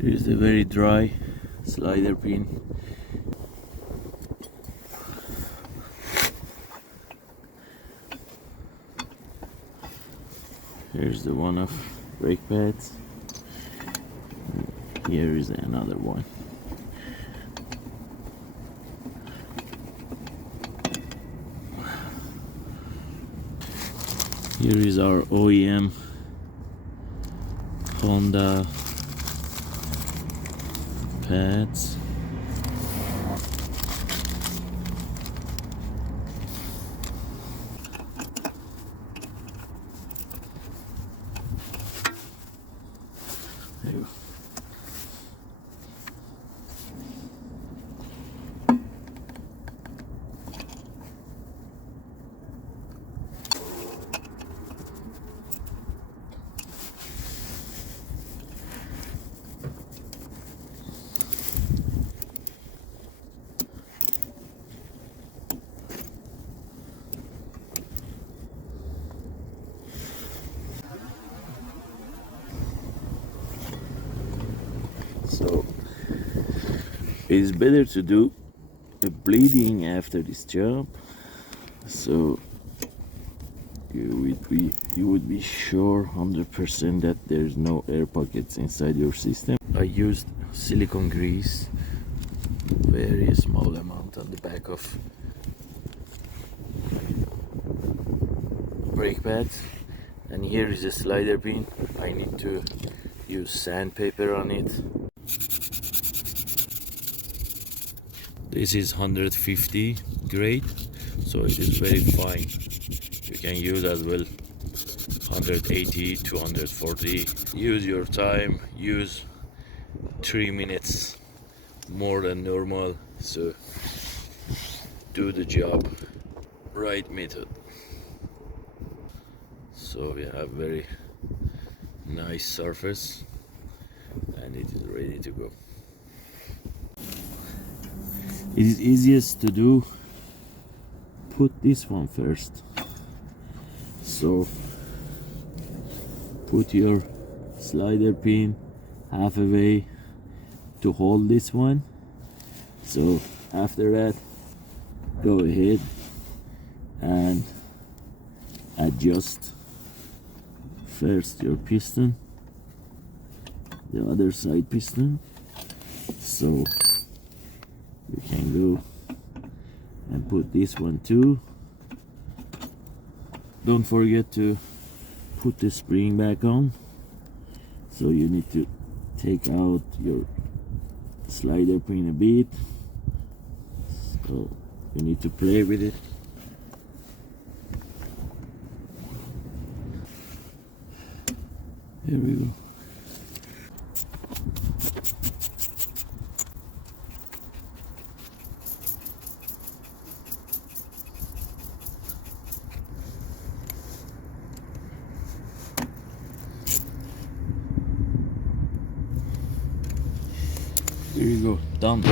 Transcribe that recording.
Here's a very dry slider pin. Here's the one of brake pads. Here is another one. Here is our OEM Honda pads. There you go. So it's better to do a bleeding after this job, so you would be sure 100% that there's no air pockets inside your system. I used silicone grease, very small amount on the back of brake pads, and here is a slider pin. I need to use sandpaper on it. This is 150 grade, so it is very fine. You can use as well 180, 240. Use your time, use 3 minutes more than normal, so do the job right method. So we have very nice surface and it is ready to go. It is easiest to do, put this one first. So put your slider pin halfway to hold this one. So after that, go ahead and adjust first your piston, the other side piston. So you can go and put this one too. Don't forget to put the spring back on. So you need to take out your slider pin a bit. So you need to play with it. Here we go. Here you go, done.